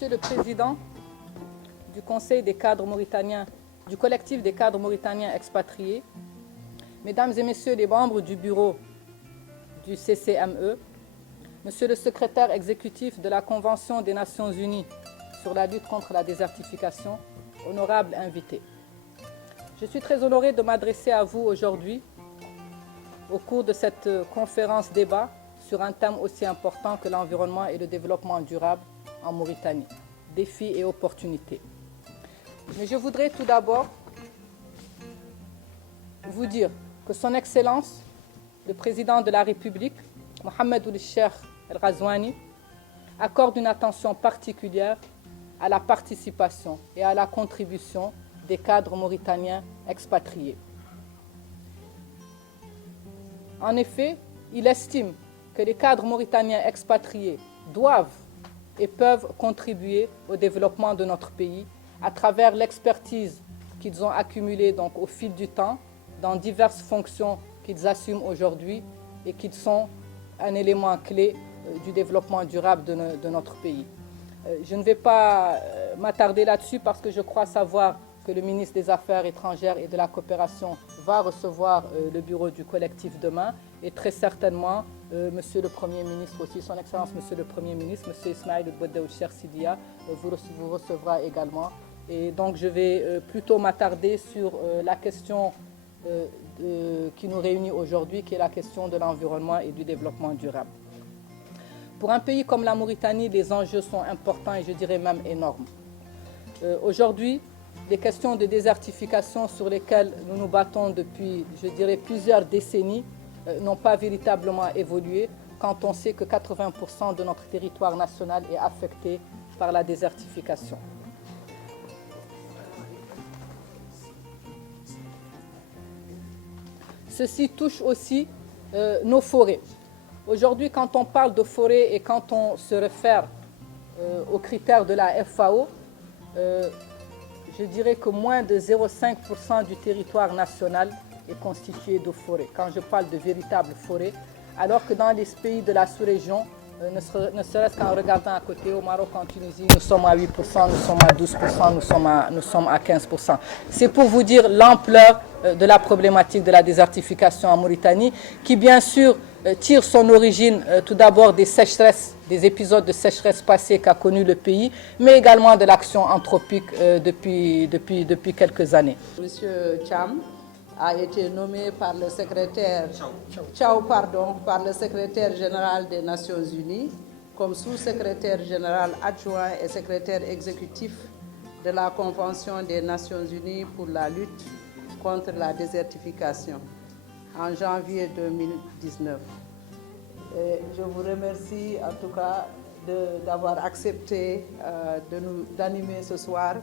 Monsieur le Président du Conseil des cadres mauritaniens, du collectif des cadres mauritaniens expatriés, Mesdames et Messieurs les membres du bureau du CCME, Monsieur le secrétaire exécutif de la Convention des Nations Unies sur la lutte contre la désertification, honorables invités. Je suis très honoré de m'adresser à vous aujourd'hui au cours de cette conférence-débat sur un thème aussi important que l'environnement et le développement durable en Mauritanie, défis et opportunités. Mais je voudrais tout d'abord vous dire que Son Excellence, le Président de la République, Mohamed Ould Cheikh El Ghazouani, accorde une attention particulière à la participation et à la contribution des cadres mauritaniens expatriés. En effet, il estime que les cadres mauritaniens expatriés doivent et peuvent contribuer au développement de notre pays à travers l'expertise qu'ils ont accumulée donc, au fil du temps dans diverses fonctions qu'ils assument aujourd'hui et qui sont un élément clé du développement durable de notre pays. Je ne vais pas m'attarder là-dessus parce que je crois savoir que le ministre des Affaires étrangères et de la coopération va recevoir le bureau du collectif demain et très certainement Monsieur le Premier ministre aussi, Son Excellence Monsieur le Premier ministre, Monsieur Ismaïl Bouedda Ould Cheikh Sidiya vous recevra également. Et donc je vais plutôt m'attarder sur la question qui nous réunit aujourd'hui, qui est la question de l'environnement et du développement durable. Pour un pays comme la Mauritanie, les enjeux sont importants et je dirais même énormes. Aujourd'hui, les questions de désertification sur lesquelles nous nous battons depuis, je dirais, plusieurs décennies n'ont pas véritablement évolué quand on sait que 80% de notre territoire national est affecté par la désertification. Ceci touche aussi nos forêts. Aujourd'hui, quand on parle de forêt et quand on se réfère aux critères de la FAO, je dirais que moins de 0,5% du territoire national est constitué de forêts. Quand je parle de véritables forêts, alors que dans les pays de la sous-région, ne serait-ce qu'en regardant à côté, au Maroc, en Tunisie, nous sommes à 8%, nous sommes à 12%, nous sommes à 15%. C'est pour vous dire l'ampleur de la problématique de la désertification en Mauritanie, qui bien sûr tire son origine tout d'abord des sécheresses, des épisodes de sécheresse passés qu'a connu le pays, mais également de l'action anthropique depuis quelques années. Monsieur Cham a été nommé par le secrétaire par le secrétaire général des Nations Unies comme sous-secrétaire général adjoint et secrétaire exécutif de la Convention des Nations Unies pour la lutte contre la désertification en janvier 2019. Et je vous remercie en tout cas d'avoir accepté d'animer ce soir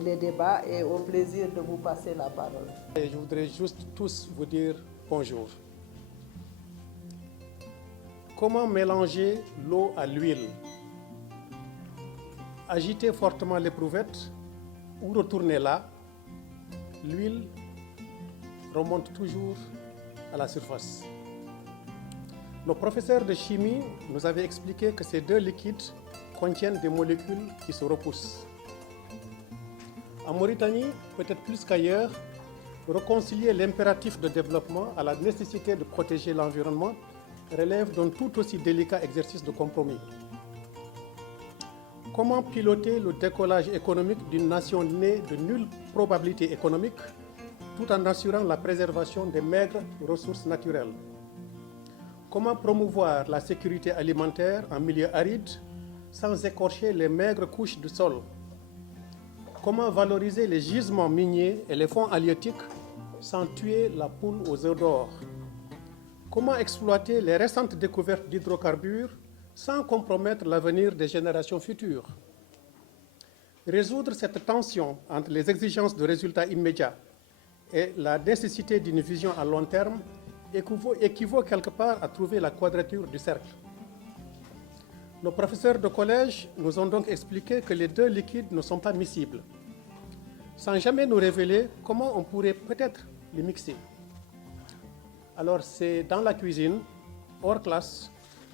les débats et au plaisir de vous passer la parole. Et je voudrais juste tous vous dire bonjour. Comment mélanger l'eau à l'huile? Agiter fortement l'éprouvette ou retourner-la, l'huile remonte toujours à la surface. Nos professeurs de chimie nous avaient expliqué que ces deux liquides contiennent des molécules qui se repoussent. En Mauritanie, peut-être plus qu'ailleurs, réconcilier l'impératif de développement à la nécessité de protéger l'environnement relève d'un tout aussi délicat exercice de compromis. Comment piloter le décollage économique d'une nation née de nulle probabilité économique tout en assurant la préservation des maigres ressources naturelles? Comment promouvoir la sécurité alimentaire en milieu aride sans écorcher les maigres couches du sol? Comment valoriser les gisements miniers et les fonds halieutiques sans tuer la poule aux œufs d'or? Comment exploiter les récentes découvertes d'hydrocarbures sans compromettre l'avenir des générations futures? Résoudre cette tension entre les exigences de résultats immédiats et la nécessité d'une vision à long terme équivaut quelque part à trouver la quadrature du cercle. Nos professeurs de collège nous ont donc expliqué que les deux liquides ne sont pas miscibles, sans jamais nous révéler comment on pourrait peut-être les mixer. Alors c'est dans la cuisine, hors classe,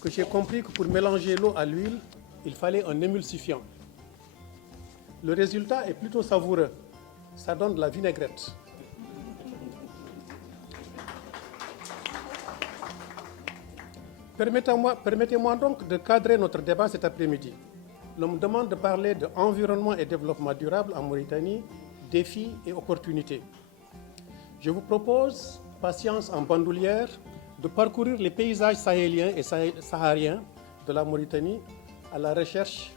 que j'ai compris que pour mélanger l'eau à l'huile, il fallait un émulsifiant. Le résultat est plutôt savoureux. Ça donne de la vinaigrette. Permettez-moi donc de cadrer notre débat cet après-midi. L'on me demande de parler d'environnement et développement durable en Mauritanie, défis et opportunités. Je vous propose, patience en bandoulière, de parcourir les paysages sahéliens et sahariens de la Mauritanie à la recherche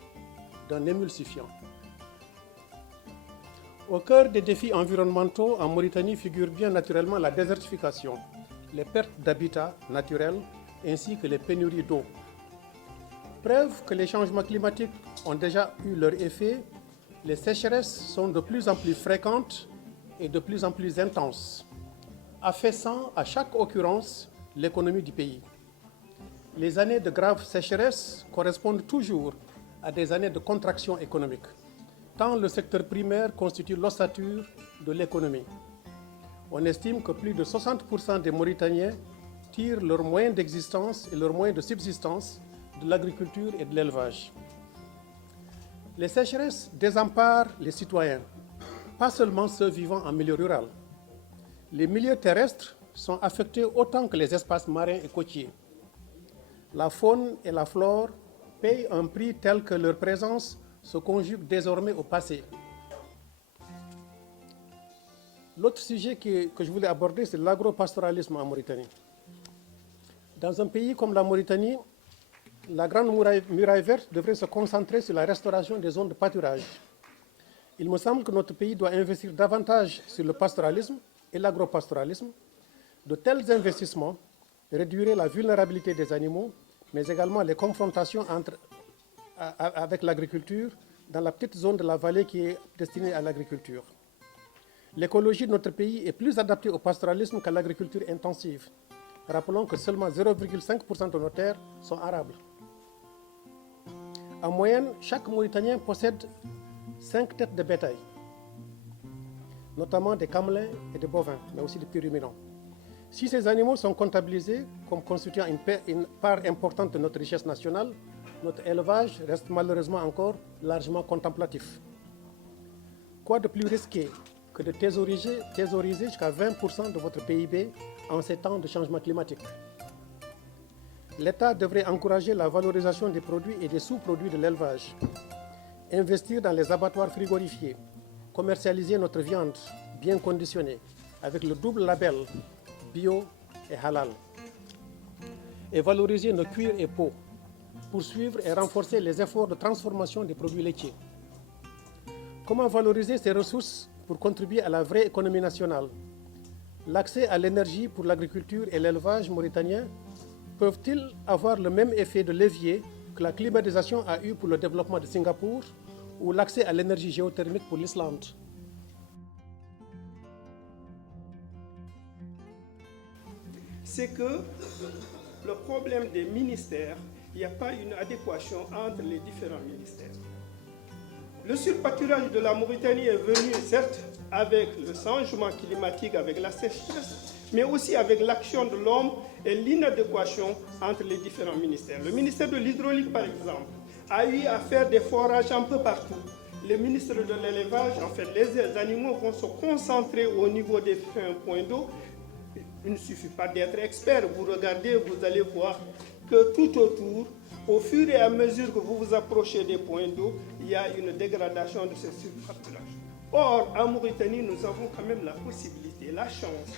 d'un émulsifiant. Au cœur des défis environnementaux en Mauritanie figure bien naturellement la désertification, les pertes d'habitat naturel ainsi que les pénuries d'eau. Preuve que les changements climatiques ont déjà eu leur effet, les sécheresses sont de plus en plus fréquentes et de plus en plus intenses, affaissant à chaque occurrence l'économie du pays. Les années de graves sécheresses correspondent toujours à des années de contraction économique, tant le secteur primaire constitue l'ossature de l'économie. On estime que plus de 60% des Mauritaniens tirent leurs moyens d'existence et leurs moyens de subsistance de l'agriculture et de l'élevage. Les sécheresses désemparent les citoyens, pas seulement ceux vivant en milieu rural. Les milieux terrestres sont affectés autant que les espaces marins et côtiers. La faune et la flore payent un prix tel que leur présence se conjugue désormais au passé. L'autre sujet que je voulais aborder, c'est l'agropastoralisme en Mauritanie. Dans un pays comme la Mauritanie, la Grande Muraille Verte devrait se concentrer sur la restauration des zones de pâturage. Il me semble que notre pays doit investir davantage sur le pastoralisme et l'agropastoralisme. De tels investissements réduiraient la vulnérabilité des animaux, mais également les confrontations avec l'agriculture dans la petite zone de la vallée qui est destinée à l'agriculture. L'écologie de notre pays est plus adaptée au pastoralisme qu'à l'agriculture intensive. Rappelons que seulement 0,5% de nos terres sont arables. En moyenne, chaque Mauritanien possède 5 têtes de bétail, notamment des camelins et des bovins, mais aussi des ruminants. Si ces animaux sont comptabilisés comme constituant une part importante de notre richesse nationale, notre élevage reste malheureusement encore largement contemplatif. Quoi de plus risqué que de thésauriser jusqu'à 20% de votre PIB en ces temps de changement climatique? L'État devrait encourager la valorisation des produits et des sous-produits de l'élevage, investir dans les abattoirs frigorifiés, commercialiser notre viande bien conditionnée avec le double label bio et halal, et valoriser nos cuirs et peaux, poursuivre et renforcer les efforts de transformation des produits laitiers. Comment valoriser ces ressources pour contribuer à la vraie économie nationale? L'accès à l'énergie pour l'agriculture et l'élevage mauritanien peuvent-ils avoir le même effet de levier que la climatisation a eu pour le développement de Singapour ou l'accès à l'énergie géothermique pour l'Islande? C'est que le problème des ministères, il n'y a pas une adéquation entre les différents ministères. Le surpâturage de la Mauritanie est venu, certes, avec le changement climatique, avec la sécheresse, mais aussi avec l'action de l'homme et l'inadéquation entre les différents ministères. Le ministère de l'hydraulique, par exemple, a eu à faire des forages un peu partout. Le ministre de l'élevage, en fait, les animaux vont se concentrer au niveau des points d'eau. Il ne suffit pas d'être expert. Vous regardez, vous allez voir que tout autour, au fur et à mesure que vous vous approchez des points d'eau, il y a une dégradation de ce surpâturage. Or, en Mauritanie, nous avons quand même la possibilité, la chance.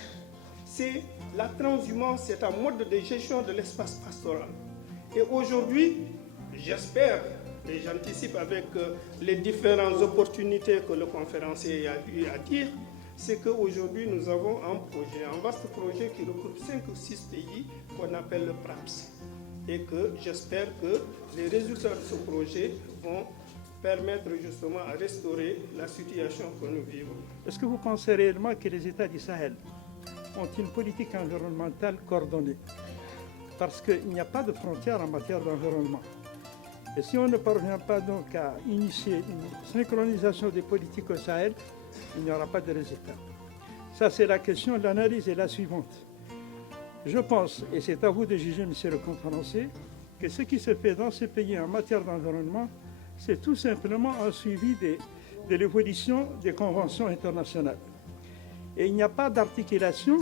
C'est la transhumance, c'est un mode de gestion de l'espace pastoral. Et aujourd'hui, j'espère, et j'anticipe avec les différentes opportunités que le conférencier a eu à dire, c'est qu'aujourd'hui nous avons un vaste projet qui regroupe 5 ou 6 pays qu'on appelle le PRAPS. Et que j'espère que les résultats de ce projet vont permettre justement à restaurer la situation que nous vivons. Est-ce que vous pensez réellement que les États du Sahel ont une politique environnementale coordonnée? Parce qu'il n'y a pas de frontières en matière d'environnement. Et si on ne parvient pas donc à initier une synchronisation des politiques au Sahel, il n'y aura pas de résultat. Ça, c'est la question de l'analyse est la suivante. Je pense, et c'est à vous de juger, monsieur le conférencier, que ce qui se fait dans ces pays en matière d'environnement, c'est tout simplement un suivi de l'évolution des conventions internationales. Et il n'y a pas d'articulation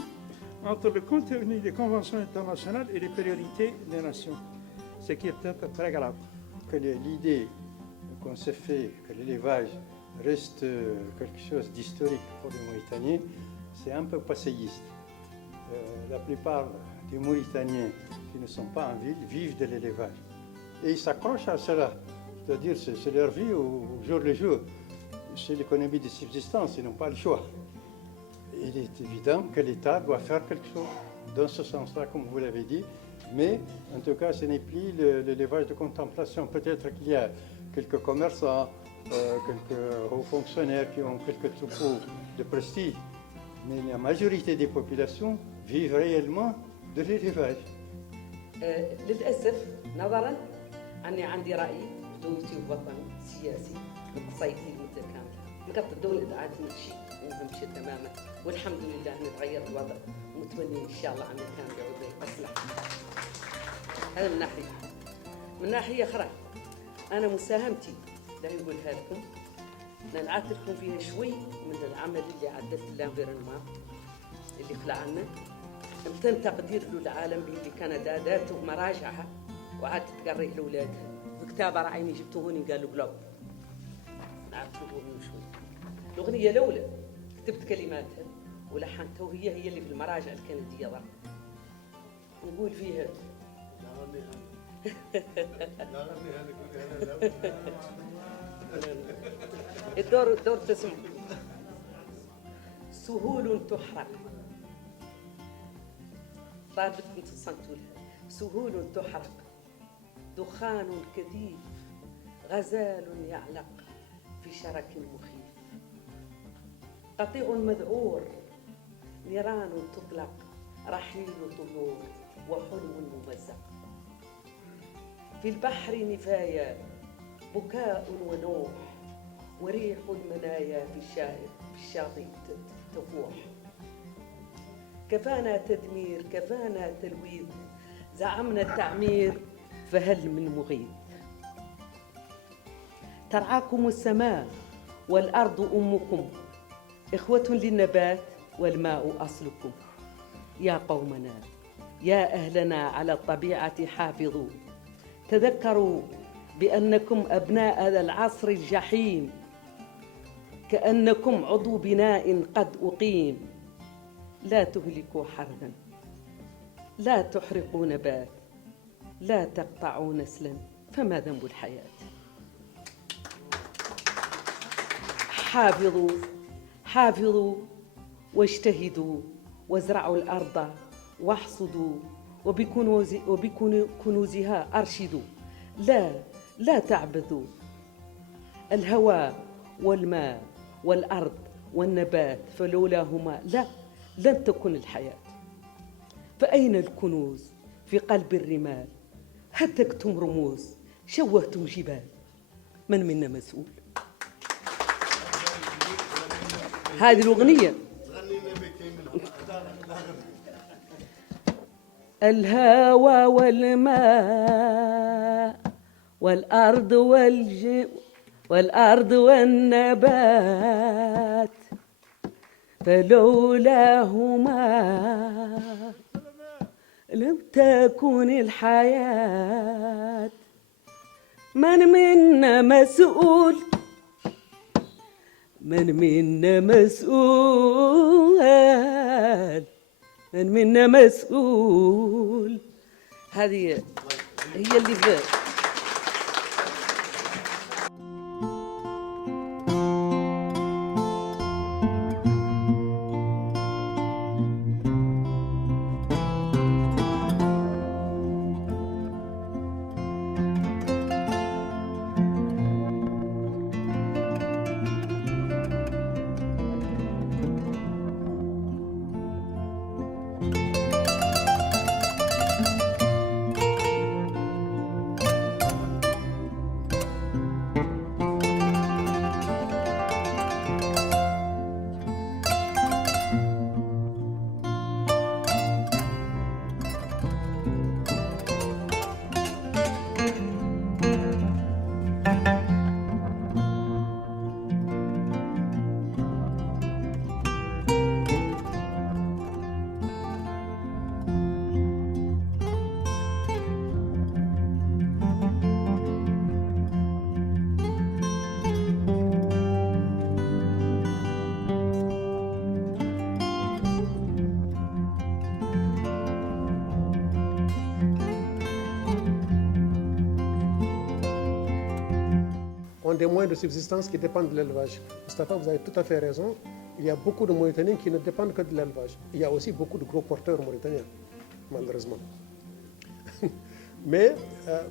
entre le contenu des conventions internationales et les priorités des nations, ce qui est peut-être très grave. Que l'idée qu'on s'est fait que l'élevage reste quelque chose d'historique pour les Mauritaniens, c'est un peu passéiste. La plupart des Mauritaniens qui ne sont pas en ville vivent de l'élevage. Et ils s'accrochent à cela. C'est-à-dire c'est leur vie au jour le jour. C'est l'économie de subsistance, ils n'ont pas le choix. Il est évident que l'État doit faire quelque chose dans ce sens-là, comme vous l'avez dit. Mais en tout cas, ce n'est plus l'élevage de contemplation. Peut-être qu'il y a quelques commerçants, quelques hauts fonctionnaires qui ont quelques troupeaux de prestige. Mais la majorité des populations vivent réellement de l'élevage. للأسف نظرا أني عندي رأي دولتي ووطني سياسي اقتصادي متكامل. نقطة الدولة عاد شيء مهم تماما والحمد لله نتغير الوضع ومتمنين إن شاء الله أن كان يعود يصلح. هذا من ناحية. من ناحية أخرى أنا مساهمتي لا نقولها لكم نعطي لكم فيها شوي من العمل اللي عدت الانفيرونمون اللي خلع عنا. تم تقدير له العالم اللي كندا دارته مراجعها وعادت تقريه لاولادها بكتابه راعيني جبته هوني قالوا بلوب نعرفوا شوي. الاغنيه الاولى كتبت كلماتها ولحنتها وهي اللي في المراجع الكنديه ضرب نقول فيها الدور تسمع سهول تحرق طالبتكم تصنتوا لها سهول تحرق دخان كثيف غزال يعلق في شرك مخيف قطيع مذعور نيران تطلق رحيل طيور وحلم ممزق في البحر نفايا بكاء ونوح وريح المنايا في الشاطئ تفوح كفانا تدمير كفانا تلويث زعمنا التعمير فهل من مغيث ترعاكم السماء والأرض أمكم إخوة للنبات والماء أصلكم يا قومنا يا أهلنا على الطبيعة حافظوا تذكروا بأنكم أبناء هذا العصر الجحيم كأنكم عضو بناء قد أقيم لا تهلكوا حرثا لا تحرقوا نبات لا تقطعوا نسلا فما ذنب الحياة حافظوا واجتهدوا وازرعوا الأرض واحصدوا وبكنوزها أرشدوا لا تعبثوا الهواء والماء والأرض والنبات فلولاهما لن تكن الحياة فأين الكنوز في قلب الرمال هتكتم رموز شوهتم جبال من منا مسؤول هذه الأغنية الهوى والماء والأرض والنبات فلولاهما لم تكن الحياة من منا مسؤول من منا مسؤول هذه هي اللي في ont des moyens de subsistance qui dépendent de l'élevage. Moustapha, vous avez tout à fait raison. Il y a beaucoup de Mauritaniens qui ne dépendent que de l'élevage. Il y a aussi beaucoup de gros porteurs mauritaniens, malheureusement. Mais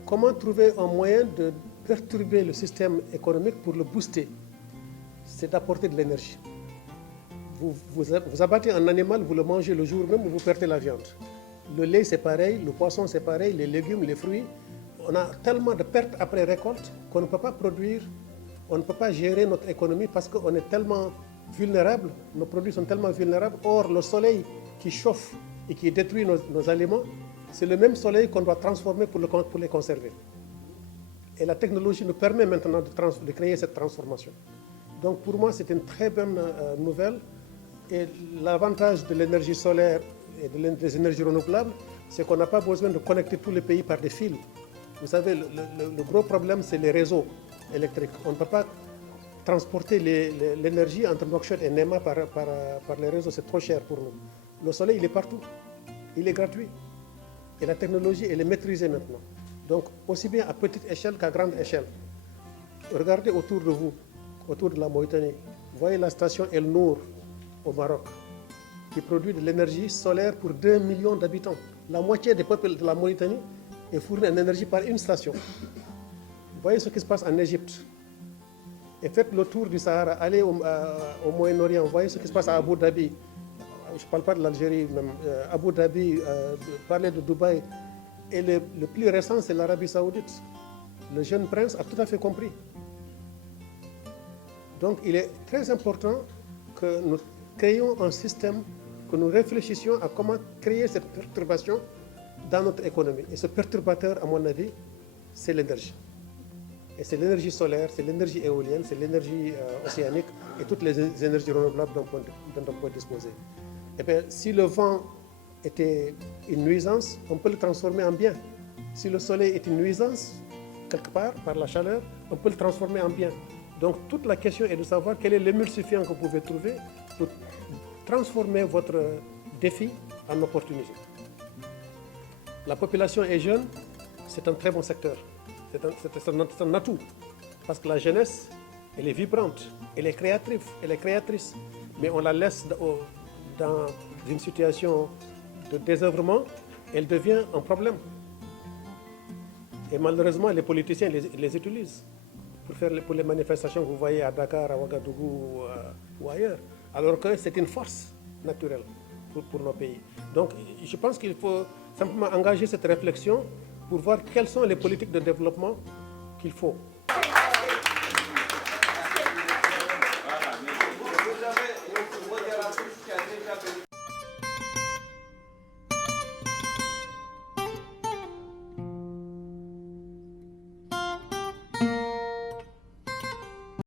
comment trouver un moyen de perturber le système économique pour le booster? C'est d'apporter de l'énergie. Vous abattez un animal, vous le mangez le jour même, vous perdez la viande. Le lait, c'est pareil, le poisson, c'est pareil, les légumes, les fruits. On a tellement de pertes après récolte qu'on ne peut pas produire, on ne peut pas gérer notre économie parce qu'on est tellement vulnérable, nos produits sont tellement vulnérables. Or, le soleil qui chauffe et qui détruit nos aliments, c'est le même soleil qu'on doit transformer pour les conserver. Et la technologie nous permet maintenant de créer cette transformation. Donc pour moi, c'est une très bonne nouvelle. Et l'avantage de l'énergie solaire et des énergies renouvelables, c'est qu'on n'a pas besoin de connecter tous les pays par des fils. Vous savez, le gros problème, c'est les réseaux électriques. On ne peut pas transporter l'énergie entre Nouakchott et Nema par les réseaux, c'est trop cher pour nous. Le soleil, il est partout. Il est gratuit. Et la technologie, elle est maîtrisée maintenant. Donc, aussi bien à petite échelle qu'à grande échelle. Regardez autour de vous, autour de la Mauritanie. Vous voyez la station El Nour au Maroc, qui produit de l'énergie solaire pour 2 millions d'habitants. La moitié des peuples de la Mauritanie est fournie en énergie par une station. Vous voyez ce qui se passe en Égypte. Et faites le tour du Sahara, allez au Moyen-Orient, vous voyez ce qui se passe à Abu Dhabi. Je ne parle pas de l'Algérie, même Abu Dhabi, parler de Dubaï. Et le plus récent, c'est l'Arabie Saoudite. Le jeune prince a tout à fait compris. Donc, il est très important que nous créions un système, que nous réfléchissions à comment créer cette perturbation dans notre économie. Et ce perturbateur, à mon avis, c'est l'énergie. Et c'est l'énergie solaire, c'est l'énergie éolienne, c'est l'énergie océanique et toutes les énergies renouvelables dont on peut disposer. Et bien, si le vent était une nuisance, on peut le transformer en bien. Si le soleil est une nuisance, quelque part, par la chaleur, on peut le transformer en bien. Donc, toute la question est de savoir quel est l'émulsifiant que vous pouvez trouver pour transformer votre défi en opportunité. La population est jeune, c'est un très bon secteur. C'est un atout. Parce que la jeunesse, elle est vibrante, elle est créatrice. Mais on la laisse dans une situation de désœuvrement, elle devient un problème. Et malheureusement, les politiciens les utilisent pour les manifestations que vous voyez à Dakar, à Ouagadougou ou ailleurs. Alors que c'est une force naturelle pour nos pays. Donc je pense qu'il faut simplement engager cette réflexion pour voir quelles sont les politiques de développement qu'il faut.